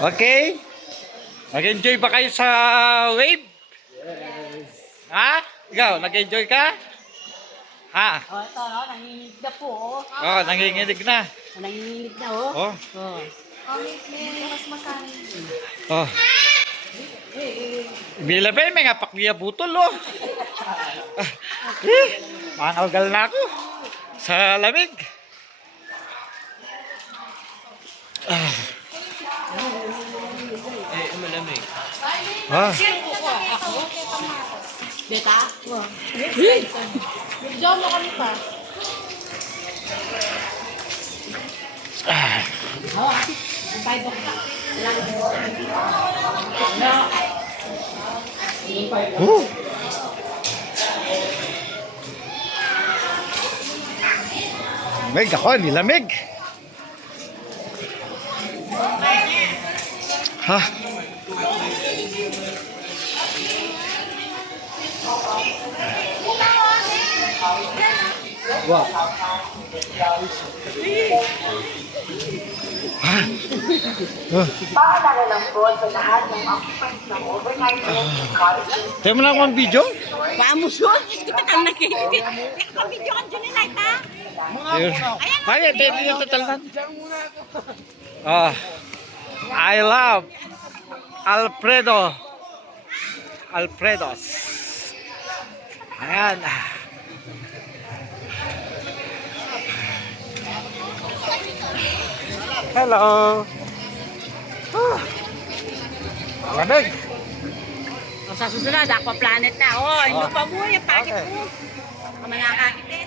Okay? Nag-enjoy ba kayo sa wave? Ha? Ikaw, nag-enjoy ka? Ha? Ito, nanginginig na po, Oh, nanginginig na. Nanginginig na, Oh. May mas masanin. Oh. Bila ba may ngapak niya butol, oh. Mangalgal na ako sa lamig. Malamig. Ah. Beta? Diyan mo kami pa. Oh. Lamig ako, nilamig. Ha? Wow. Paalala lang po sa lahat ng occupants ng overnight rental cottage. Tayo mo lang akong video? Vamos yun! Diyos ko, tatang nakikinig. Nakapidyo ka dyan night, ha? Kaya, hindi yung total na. Ah, I love Alfredos. Ayan. Hello. Lamig. O, sa susunod, Aqua Planet na. Yung pa mo, yung packet mo. Kamanakakit eh.